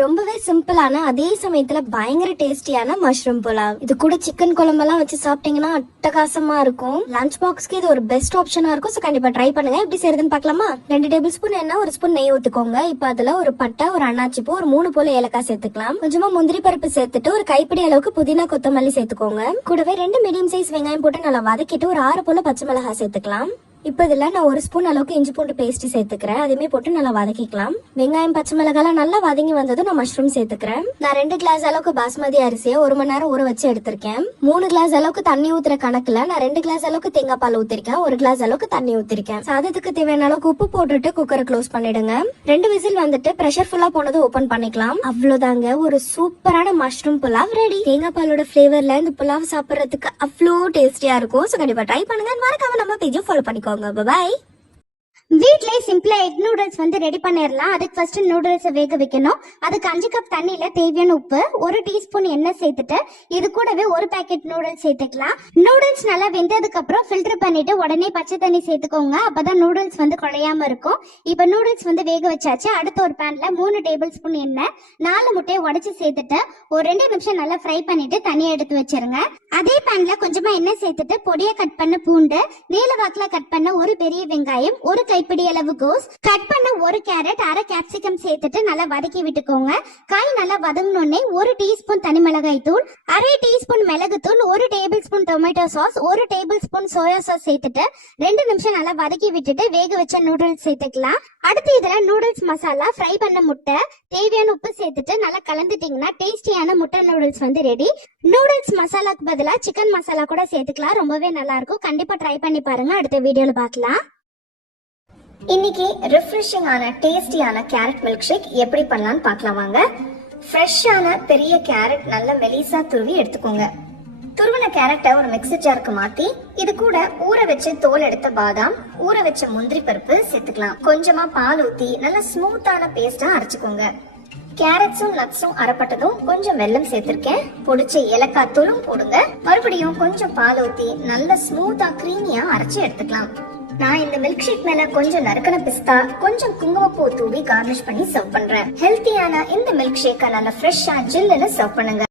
ரொம்பவே சிம்பிளான அதே சமயத்துல பயங்கர டேஸ்டியான மஷ்ரூம் புலாவ். இது கூட சிக்கன் குழம்பெல்லாம் வச்சு சாப்பிட்டீங்கன்னா அட்டகாசமா இருக்கும். லஞ்ச் பாக்ஸ்க்கு இது ஒரு பெஸ்ட் ஆப்ஷனா இருக்கும். சோ கண்டிப்பா ட்ரை பண்ணுங்க. எப்படி செய்யறதுன்னு பார்க்கலாமா? 2 டேபிள் ஸ்பூன் எண்ணெய், 1 ஸ்பூன் நெய் ஊத்துக்கோங்க. இப்ப அதுல ஒரு பட்டை, ஒரு அன்னாச்சி பூ, ஒரு 3 போல ஏலக்காய் சேர்த்துக்கலாம். கொஞ்சமா முந்திரி பருப்பு சேர்த்துட்டு ஒரு கைப்பிடி அளவுக்கு புதினா கொத்தமல்லி சேர்த்துக்கோங்க. கூடவே 2 மீடியம் சைஸ் வெங்காயம் போட்டு நல்லா வதக்கிட்டு ஒரு 6 போல பச்சை மிளகாய் சேர்த்துக்கலாம். இப்போ இதுல நான் 1 ஸ்பூன் அளவுக்கு இஞ்சி பூண்டு பேஸ்ட் சேர்த்துக்கிறேன். அதையுமே போட்டு நல்லா வதக்கிக்கலாம். வெங்காயம் பச்சை மிளகாய் நல்லா வதங்கி வந்ததும் நான் மஷ்ரூம் சேர்த்துக்கிறேன். நான் 2 கிளாஸ் அளவுக்கு பாஸ்மதி அரிசியை 1 மணி நேரம் ஊற வச்சு எடுத்திருக்கேன். 3 கிளாஸ் அளவுக்கு தண்ணி ஊத்துற கணக்குல நான் 2 கிளாஸ் அளவுக்கு தேங்காய் பால் ஊத்திருக்கேன். 1 கிளாஸ் அளவுக்கு தண்ணி ஊத்திருக்கேன். சாதத்துக்கு தேவையான அளவுக்கு உப்பு போட்டுட்டு குக்கரை க்ளோஸ் பண்ணிடுங்க. 2 விசில் வந்துட்டு பிரஷர் ஃபுல்லா போனது ஓபன் பண்ணிக்கலாம். அவ்வளவுதாங்க, ஒரு சூப்பரான மஷ்ரூம் புலாவ் ரெடி. தேங்காய் பாலோட ஃபிளேவர்ல இந்த புலாவ் சாப்பிடறதுக்கு அவ்வளோ டேஸ்டியா இருக்கும். சோ கண்டிப்பா ட்ரை பண்ணுங்க. மறக்காம நம்ம பேஜை ஃபாலோ பண்ணிக்கோங்க. பாய். வீட்லயே சிம்பிளா எக் நூடுல்ஸ் ரெடி பண்ணிடலாம். அதுக்கு ஃபர்ஸ்ட் நூடுல்ஸ் வேக வைக்கணும். அதுக்கு 5 கப் தண்ணியில தேவையான உப்பு, 1 டீஸ்பூன் எண்ணெய் சேர்த்துட்டு இது கூடவே 1 பேக்கெட் நூடுல்ஸ் சேர்த்துக்கலாம். நூடுல்ஸ் நல்லா வெந்ததுக்கு அப்புறம் ஃபில்டர் பண்ணிட்டு உடனே பச்சை தண்ணி சேர்த்துக்கோங்க. அப்பதான் நூடுல்ஸ் குழையாம இருக்கும். இப்ப நூடுல்ஸ் வேக வச்சாச்சு. அடுத்த ஒரு பேன்ல 3 டேபிள் ஸ்பூன் எண்ணெய், 4 முட்டையை உடைச்சு சேர்த்துட்டு ஒரு 2 நிமிஷம் நல்லா ஃப்ரை பண்ணிட்டு தனியா எடுத்து வச்சிருங்க. அதே பேன்ல கொஞ்சமா எண்ணெய் சேர்த்துட்டு பொடியா கட் பண்ண பூண்டு, நீல வாக்குல கட் பண்ண ஒரு பெரிய வெங்காயம், ஒரு கைப்பிடி அளவு கோஸ், கட் பண்ண 1 கேரட், 1/2 கேப்சிகம் சேர்த்துட்டு நல்லா வதக்கி விட்டுக்கோங்க. காய் நல்லா வதங்கினோடனே 1 டீஸ்பூன் தனி மிளகாய் தூள், 1/2 டீஸ்பூன் மிளகு தூள், 1 table spoon tomato sauce, 1 table spoon soya sauce சேர்த்துட்டு 2 நிமிஷம் நல்லா வதக்கி விட்டுட்டு வேக வச்ச நூடுல்ஸ் சேர்த்துக்கலாம். அடுத்து இதுல நூடுல்ஸ் மசாலா, ஃப்ரை பண்ண முட்டை, தேவையான உப்பு சேர்த்துட்டு நல்லா கலந்துட்டீங்கன்னா டேஸ்டியான முட்டை நூடுல்ஸ் ரெடி. நூடுல்ஸ் மசாலாக்கு பதிலா சிக்கன் மசாலா கூட சேர்த்துக்கலாம். ரொம்பவே நல்லா இருக்கும். கண்டிப்பா ட்ரை பண்ணி பாருங்க. அடுத்த வீடியோல பார்க்கலாம். இன்னைக்கு ரிஃப்ரெஷிங்கான டேஸ்டியான கேரட் மில்க் ஷேக் எப்படி பண்ணலாம்னு பார்க்கலாம் வாங்க. ஃப்ரெஷ்ஷான பெரிய கேரட் நல்லா மெலிசா துருவி எடுத்துக்கோங்க. துருவின கேரட்டை ஒரு மிக்சர் ஜாருக்கு மாத்தி இது கூட ஊற வச்ச தோல் எடுத்த பாதாம், ஊற வச்ச முந்திரி பருப்பு சேர்த்துக்கலாம். கொஞ்சமா பால் ஊத்தி நல்லா ஸ்மூத்தான பேஸ்டா அரைச்சுக்கோங்க. கேரட்ஸும் நட்ஸும் அரைப்பட்டதும் கொஞ்சம் வெல்லம் சேர்த்திருக்கேன். பொடிச்ச ஏலக்காய் தூளும் போடுங்க. மறுபடியும் கொஞ்சம் பால் ஊத்தி நல்லா ஸ்மூத்தா கிரீமியா அரைச்சு எடுத்துக்கலாம். நான் இந்த மில்க் ஷேக் மேல கொஞ்சம் நறுக்கன பிஸ்தா, கொஞ்சம் குங்குமப்பூ தூவி கார்னிஷ் பண்ணி சர்வ் பண்றேன். ஹெல்த்தியான இந்த மில்க் ஷேக்கை நல்லா ஃப்ரெஷ்ஷா ஜில்லுன்னு சர்வ் பண்ணுங்க.